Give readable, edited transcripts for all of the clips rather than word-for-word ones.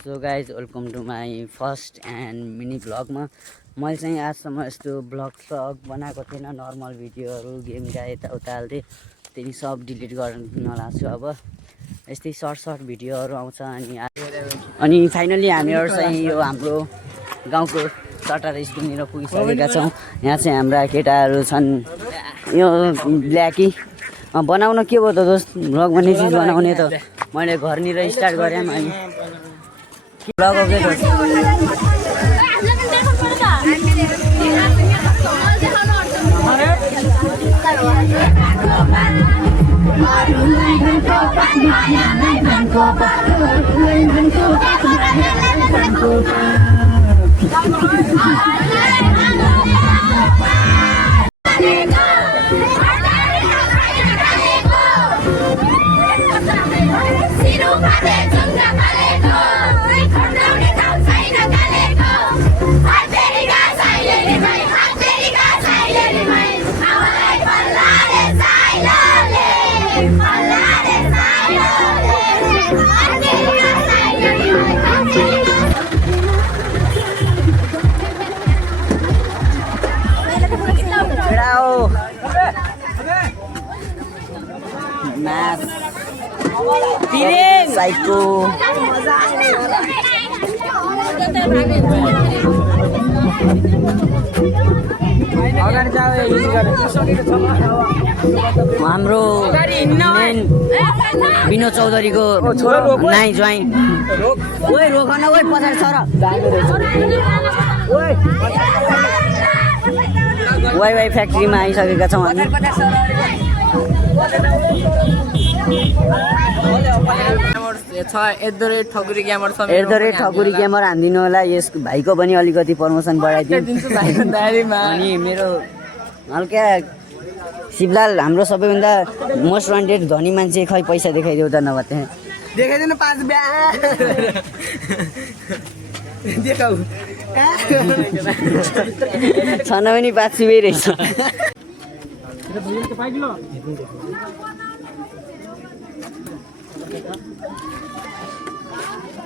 So guys welcome to my first and mini भ्लगमा मैले चाहिँ आजसम्म यस्तो भ्लग बनाएको थिएन। नर्मल भिडियोहरू गेमका यताउता हाल्थेँ, त्यही सब डिलिट गर्न लाग्छु। अब यस्तै सर्ट भिडियोहरू आउँछ। अनि फाइनली हामीहरू चाहिँ यो हाम्रो गाउँको सटार स्कुलनिर पुगिसकेका छौँ। यहाँ चाहिँ हाम्रा केटाहरू छन्। यो ब्ल्याकी बनाउन के भयो त दोस्त, भ्लग भन्ने चिज बनाउने त मैले घरनिर स्टार्ट गरेँ। अनि भ्लग हो के दोस्त, साइको हाम्रो विनोद चौधरीको नाइ ज्वाइँ रोक न पछाडि छ र वाइ फ्याक्ट्रीमा आइसकेका छौँ हामी। ठकुरी ग्यामर हानिदिनु होला। यस भाइको पनि अलिकति प्रमोसन बढाइदिनु। अनि मेरो हल्का शिवलाल हाम्रो सबैभन्दा मोस्ट वान्टेड धनी मान्छे, खै पैसा देखाइदेऊ त नभए त्यहाँ देखाइदिनु 5 ब्या देखाउ छन पनि 5 रुपैयाँ रहेछ।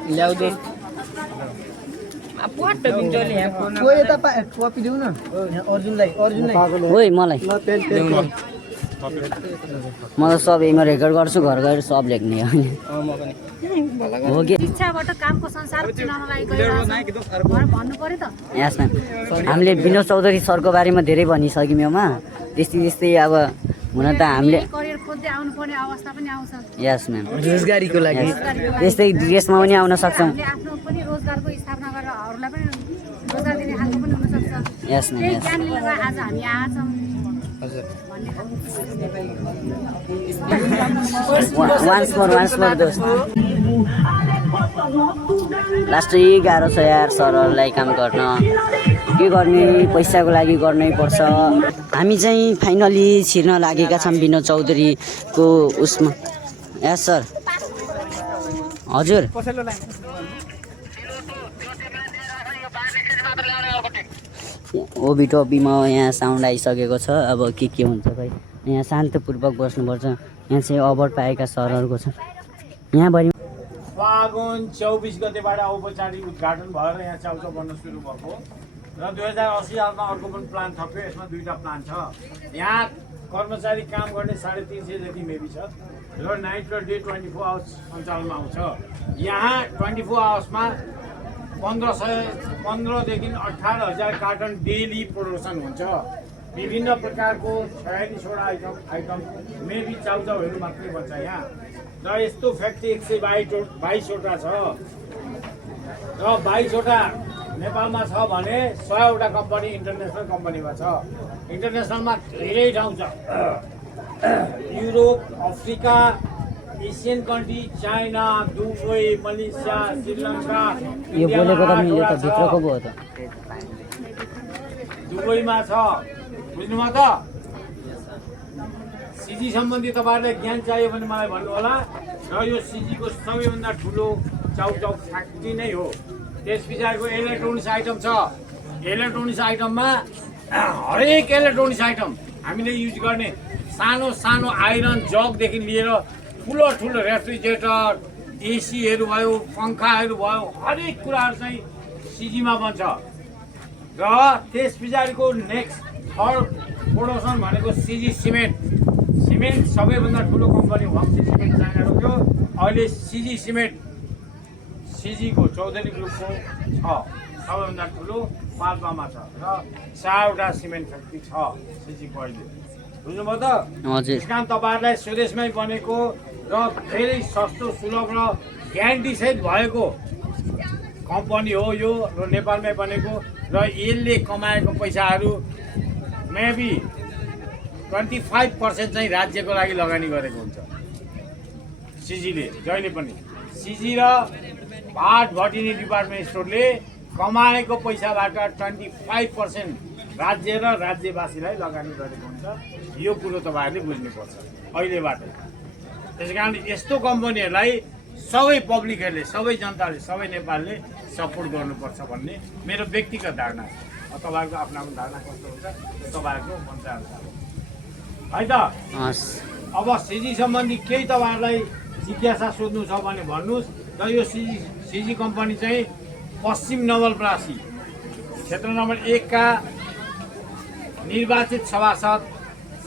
ल्याउँदै कपी देऊ न अर्जुनलाई ओइ मलाई म सब यहीँमा रेकर्ड गर्छु, घर गएर सब लेख्ने हो कि इच्छाबाट कामको संसार चुनाउनलाई भन्नु पर्यो त। यस म्याम, हामीले विनोद चौधरी सरको बारेमा धेरै भनिसक्यौँ योमा। त्यस्तै अब हुन त हामीले करियर खोज्दै आउनुपर्ने अवस्था पनि आउँछ। यस म्याम, रोजगारीको लागि त्यस्तै देशमा पनि आउन सक्छौँ। हामीले आफ्नो पनि रोजगारको स्थापना गरेर अरूलाई पनि रोजगार दिने खालको पनि हुन सक्छ। यस म्याम, त्यही यस ज्ञान लिएर आज हामी आछौँ। वान्स मोर दोस्त। लास्टै गाह्रो छ यार सरहरूलाई काम गर्न। के गर्ने, पैसाको लागि गर्नै पर्छ। हामी चाहिँ फाइनली छिर्न लागेका छौँ विनोद चौधरीको उसमा। यस सर, हजुर ओबिटोपीमा यहाँ साउन्ड आइसकेको छ। अब के हुन्छ खै, यहाँ शान्तपूर्वक बस्नुपर्छ। यहाँ चाहिँ अवार्ड पाएका सरहरूको छ। यहाँभरि फागुन 24 गतेबाट औपचारिक उद्घाटन भएर यहाँ चाउचाउ बन्न सुरु भएको र 2080 सालमा अर्को पनि प्लान थप्यो। यसमा 2टा प्लान छ। यहाँ कर्मचारी काम गर्ने 350 जति मेबी छ र नाइट र डे 24 आवर्स सञ्चालनमा आउँछ। यहाँ 24 आवर्समा 15देखि 18,000 कार्टन डेली प्रोडक्सन हुन्छ। विभिन्न प्रकारको 46वटा आइटम मेबी चाउचाउहरू मात्रै बन्छ यहाँ। र यस्तो फ्याक्ट्री 122वटा छ र 22वटा नेपालमा छ भने 100वटा कम्पनी इन्टरनेसनल कम्पनीमा छ। इन्टरनेसनलमा धेरै ठाउँ छ, Europe, Africa, Asian country, China, Dubai, Malaysia, Sri Lanka. यो बोलेको त यो त भित्रको भयो त, दुबईमा छ। बुझ्नुभयो त? सिजी सम्बन्धी तपाईँहरूलाई ज्ञान चाहियो भने मलाई भन्नु होला। र यो सिजीको सबैभन्दा ठुलो चाउचाउ फ्याक्ट्री नै हो। त्यस पछाडिको इलेक्ट्रोनिक्स आइटम छ। इलेक्ट्रोनिक्स आइटममा हरेक इलेक्ट्रोनिक्स आइटम हामीले युज गर्ने सानो सानो आइरन जगदेखि लिएर ठुलो ठुलो रेफ्रिजरेटर, एसीहरू भयो, पङ्खाहरू भयो, हरेक कुराहरू चाहिँ सिजीमा बन्छ। र त्यस पछाडिको नेक्स्ट थर्ड प्रोडक्सन भनेको सिजी सिमेन्ट। सिमेन्ट सबैभन्दा ठुलो कम्पनी वाङसी सिमेन्ट चाइनाको थियो। अहिले सिजी सिमेन्ट सिजीको चौधरी ग्रुपको छ, सबैभन्दा ठुलो पाल्पामा छ र 4वटा सिमेन्ट फ्याक्ट्री छ सिजीको अहिले। बुझ्नुभयो त? हजुर। त्यस कारण तपाईँहरूलाई स्वदेशमै बनेको र धेरै सस्तो सुलभ र ग्यारेन्टीसहित भएको कम्पनी हो यो, र नेपालमै बनेको, र यसले कमाएको पैसाहरू मेबी 25% चाहिँ राज्यको लागि लगानी गरेको हुन्छ सिजीले। जहिले पनि सिजी र भाट भटिनी डिपार्टमेन्ट स्टोरले कमाएको पैसाबाट 25% राज्य र राज्यवासीलाई लगानी गरेको हुन्छ। यो कुरो तपाईँहरूले बुझ्नुपर्छ अहिलेबाट। त्यस कारण यस्तो कम्पनीहरूलाई सबै पब्लिकहरूले, सबै जनताले, सबै नेपालले सपोर्ट गर्नुपर्छ भन्ने मेरो व्यक्तिगत धारणा छ। तपाईँहरूको आफ्नो आफ्नो धारणा कस्तो हुन्छ तपाईँहरूको मन्त्रानुसार है त। अब सिजी सम्बन्धी केही तपाईँहरूलाई जिज्ञासा सोध्नु छ भने भन्नुहोस्। र यो सिजी कम्पनी चाहिँ पश्चिम नवलपरासी क्षेत्र नम्बर 1 का निर्वाचित सभासद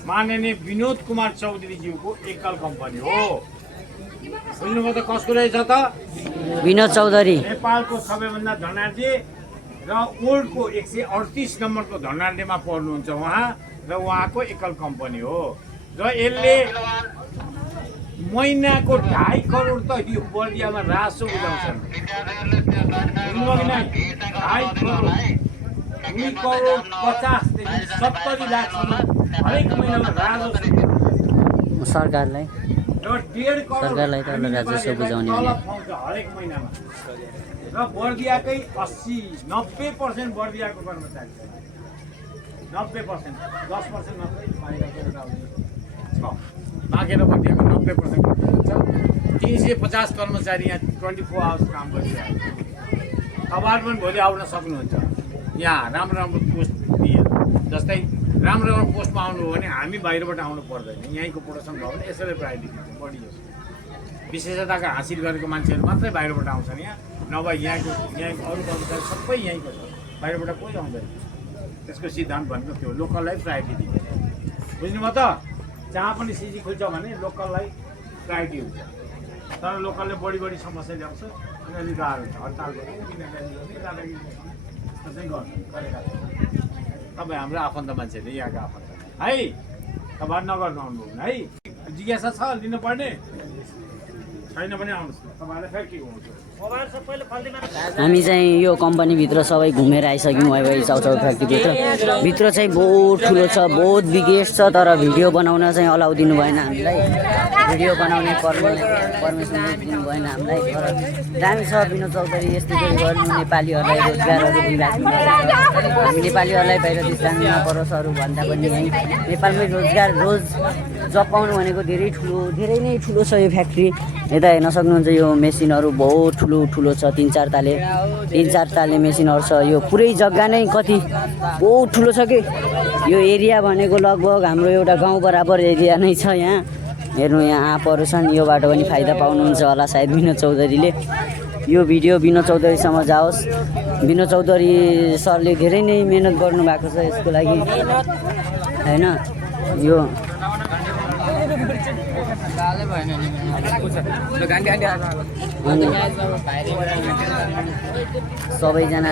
माननीय विनोद कुमार चौधरीज्यूको एकल कम्पनी हो। बुझ्नुभयो त? कसको रहेछ त? विनोद चौधरी नेपालको सबैभन्दा धनाढ्य र ओल्डको 138 नम्बरको धनाढ्यमा पर्नुहुन्छ उहाँ, र उहाँको एकल कम्पनी हो। र यसले महिनाको 2.5 करोड त यो बर्दियामा रासो बुझाउँछन्। बुझ्नुभयो कि नै? 2.5 करोड 2 करोड 50 देखि 70 लाखसम्म हरेक महिनामा राजस्व सरकारलाई र 1.5 करोड सरकारलाई त राजस्व बुझाउने हो। हरेक महिनामा। र बर्दियाकै 80-90% बर्दियाको कर्मचारी छ। 90%, 10% मात्रै बाहिरको छ। बाँकेर बर्दियाको 90% छ। 350 कर्मचारी यहाँ 24 आवर्स काम गरिरहेको छ। तपाईँहरू पनि भोलि आउन सक्नुहुन्छ यहाँ राम्रो राम्रो पोस्ट दिएर। जस्तै राम्रो राम्रो पोस्टमा आउनु हो भने हामी बाहिरबाट आउनु पर्दैन, यहीँको प्रोडक्सन भयो भने यसैले प्रायोरिटी दिन्छ बढी जस्तो। विशेषताका हासिल गरेको मान्छेहरू मात्रै बाहिरबाट आउँछन् यहाँ, नभए यहाँको अरू कर्मचारी सबै यहीँको छ, बाहिरबाट कोही आउँदैन। त्यसको सिद्धान्त भनेको त्यो लोकललाई प्रायोरिटी दिन्छ। बुझ्नुभयो त? जहाँ पनि सिजी खुल्छ भने लोकललाई प्रायोरिटी हुन्छ। तर लोकलले बढी समस्या ल्याउँछ अनि अलिक गाह्रो हुन्छ। हडताल गर्ने, बिनाकारी गर्ने, दादागिरी त्यसै गर्नु गरेका छन्। तपाईँ हाम्रो आफन्त मान्छेले, यहाँको आफन्त है। तपाईँहरू नगर्नु आउनु है। जिज्ञासा छ लिनुपर्ने छैन भने आउनुहोस् न, तपाईँहरूलाई फ्याक्ट्री घुमाउँछु। हामी चाहिँ यो कम्पनीभित्र सबै घुमेर आइसक्यौँ। वाइवाई चाउचाउ फ्याक्ट्रीभित्र चाहिँ बहुत ठुलो छ, बहुत बिगेस्ट छ। तर भिडियो बनाउन चाहिँ अलाउ दिनु भएन हामीलाई, भिडियो बनाउने पर्मिसन दिनु भएन हामीलाई। तर दामी छ। विनोद चौधरी यस्तै गर्नु नेपालीहरूलाई रोजगारहरू दिइरहेको हुन्छ। हामी नेपालीहरूलाई बाहिर देश जानु नपरोस् अरू भन्दा पनि यहीँ नेपालमै रोज जब पाउनु भनेको धेरै नै ठुलो छ यो फ्याक्ट्री। यता हेर्न सक्नुहुन्छ यो मेसिनहरू बहुत ठुलो छ। 3-4 ताले मेसिनहरू छ। यो पुरै जग्गा नै कति बहुत ठुलो छ कि यो एरिया भनेको लगभग हाम्रो एउटा गाउँ बराबर एरिया नै छ। यहाँ हेर्नु, यहाँ आँपहरू छन्। योबाट पनि फाइदा पाउनुहुन्छ होला सायद विनोद चौधरीले। यो भिडियो विनोद चौधरीसम्म जाओस्। विनोद चौधरी सरले धेरै नै मेहनत गर्नुभएको छ यसको लागि होइन। यो सबैजना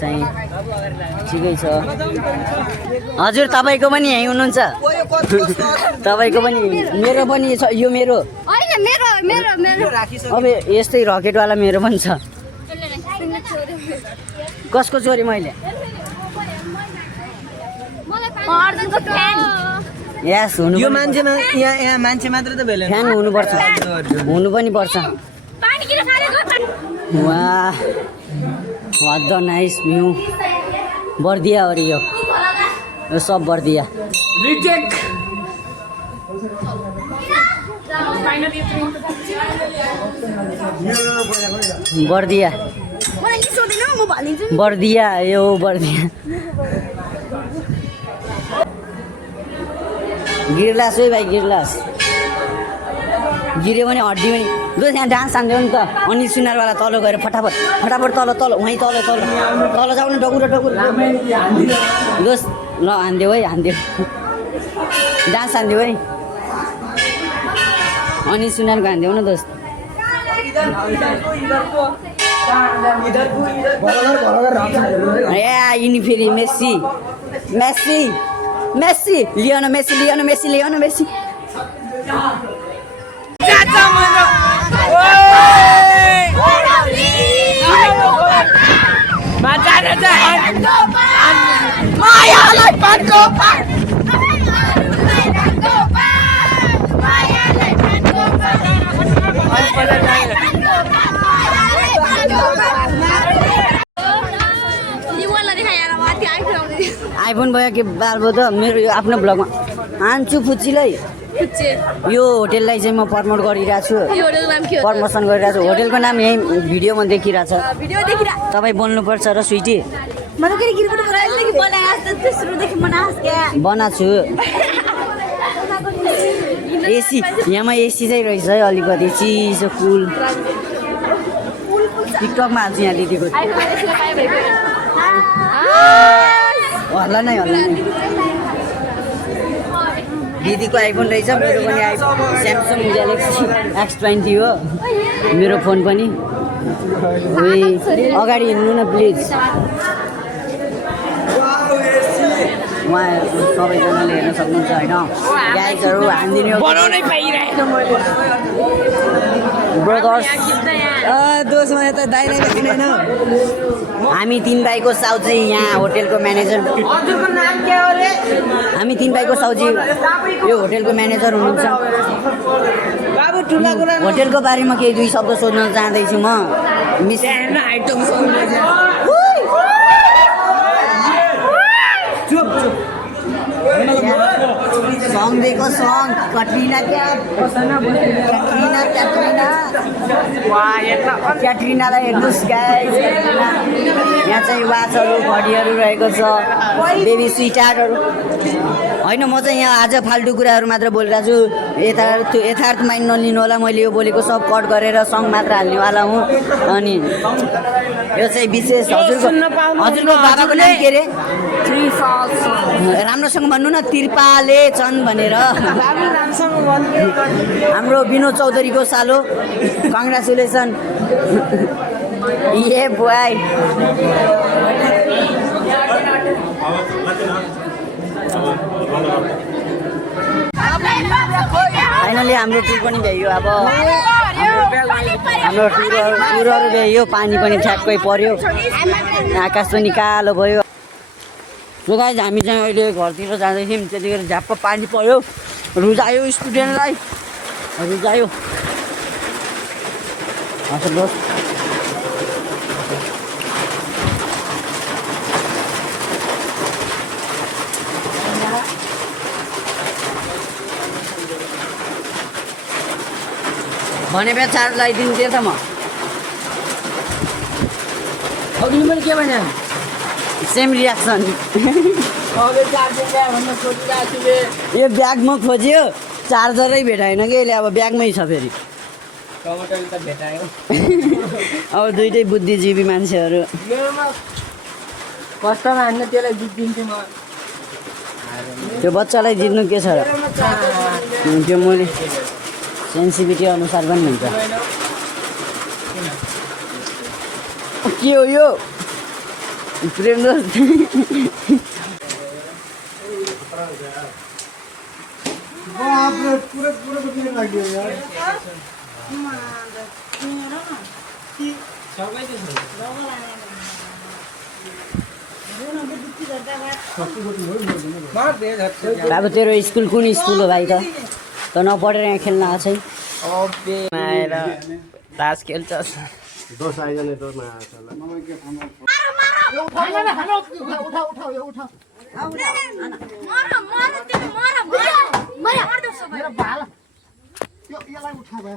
चाहिँ ठिकै छ। हजुर तपाईँको पनि यहीँ हुनुहुन्छ? तपाईँको पनि? मेरो पनि छ। यो मेरो अब यस्तै रकेटवाला मेरो पनि छ। कसको चोरी मैले? यस हुनु यो मान्छेमा यहाँ मान्छे मात्र त भेले फ्यान हुनुपर्छ, हुनु पनि पर्छ। वाह what the nice view. Bardiya हो रे यो सब बर्दिया। बर्दिया बर्दिया यो बर्दिया। गिर्लास है भाइ, गिर्लास गिऱ्यो भने हड्डी पनि लु यहाँ डान्स हान्थ्यो नि त अनि सुनारवाला तल गएर फटाफट तल वहीँ तल जाऊ न डगुरो दोस् ल हान्दियो है डान्स हान्दियो है अनि सुनारको हान्दियो न दोस्त यिनी फेरि मेस्सी लियोन मेस्सी आइफोन भयो कि बाल्बो त मेरो यो आफ्नो ब्लगमा हान्छु फुच्चीलाई यो होटेललाई चाहिँ म प्रमोट गरिरहेको छु प्रमोसन गरिरहेको छु होटेलको नाम यहीँ भिडियोमा देखिरहेछ तपाईँ बोल्नुपर्छ र स्विटी बनाएको छु एसी यहाँमा एसी चाहिँ रहेछ है अलिकति चिसो कुल टिकटकमा हाल्छु यहाँ दिदीको हल्ला नै दिदीको आइफोन रहेछ मेरो पनि स्यामसङ ग्यालेक्सी X20 हो मेरो फोन पनि अगाडि हिँड्नु न प्लिज उहाँ सबैजनाले हेर्न सक्नुहुन्छ होइन गाइजहरू हानिदिने बनाउनै पाइरहेको मैले ब्रदर्स दोस्मा यता दाइले किनेन हामी 3 भाइको साउजी यहाँ होटेलको म्यानेजर हजुरको नाम के हो रे हामी 3 भाइको साउजी यो होटेलको म्यानेजर हुनुहुन्छ बाबु ठुलाको होटेलको बारेमा केही 2 शब्द सोध्न चाहदैछु म मिस आइटम सङ दिएको सङ कट्रिना क्याट्रिनालाई हेर्नुहोस् गाइस यहाँ चाहिँ वाचहरू घडीहरू रहेको छ बेबी स्विटार्टहरू होइन म चाहिँ यहाँ आज फाल्टु कुराहरू मात्र बोलिरहेको छु यथार्थ माइन्ड नलिनु होला मैले यो बोलेको सब कट गरेर सङ मात्र हाल्नेवाला हुँ अनि यो चाहिँ विशेष हजुरको बाबाको नाम के अरे राम्रोसँग भन्नु न तिरपाले छन् भनेर हाम्रो विनोद चौधरीको सालो कङ्ग्रेचुलेसन ए बोय फाइनली हाम्रो टुर पनि भ्याइयो अब हाम्रो टुरहरू भ्याइयो पानी पनि ठ्याक्कै पर्यो आकाश पनि कालो भयो सो गाइस हामी चाहिँ अहिले घरतिर जाँदैथ्यौँ त्यतिखेर झ्याप्प पानी पर्यो रुजायो स्टुडेन्टलाई रुजायो भने बे चार्ज लगाइदिन्थेँ त म अघि पनि के भने सेम रियाक्सन यो ब्यागमा खोज्यो चार्जरै भेटाएन कि यसले अब ब्यागमै छ फेरि अब दुइटै बुद्धिजीवी मान्छेहरू कस्टमा हान्न त्यसलाई जित्दिन्छु म त्यो बच्चालाई जित्नु के छ र त्यो मैले सेन्सिटिभिटी अनुसार पनि हुन्छ के हो यो प्रेम अब तेरो स्कुल कुन स्कुल हो भाइ त नपढेर यहाँ खेल्न आएको छैन आएर तास खेल्छस् दोष आइजाने दोष नआएको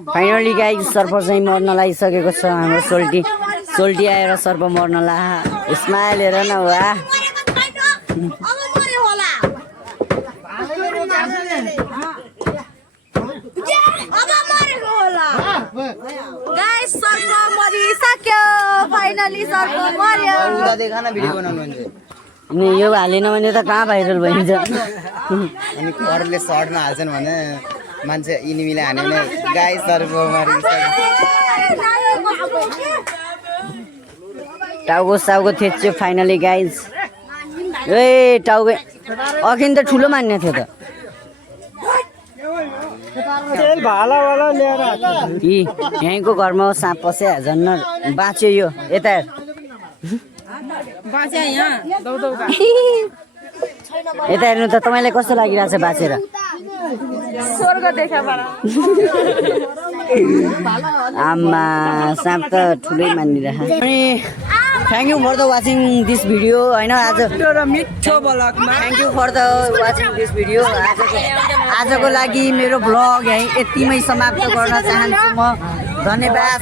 फाइनली गाइस सर्प चाहिँ मर्न लागिसकेको छ हाम्रो सोल्टी आएर सर्प मर्न ला स्माइल हेर न वा सर्प मरिसक्यो फाइनली सर्प मर्यो अनि यो हालेन भने त कहाँ भाइरल भइन्छ अनि अरूले सर्टमा हाल्छन् भने मान्छे इनिमीले हान्यो भने गाई सर्प टाउको साउको थिच्यो फाइनली गाइज ए टाउको अघि त ठुलो मान्ने थियो त यहीँको घरमा साँप पस्या झन्न बाँच्यो यो यता हेर। यता हेर्नु त तपाईँलाई कस्तो लागिरहेछ बाँचेर आमा साँप त ठुलै मानिरहेको अनि thank you for the watching this video होइन आज thank you for the watching this video आजको लागि मेरो भ्लग यहीँ यतिमै समाप्त गर्न चाहन्छु म धन्यवाद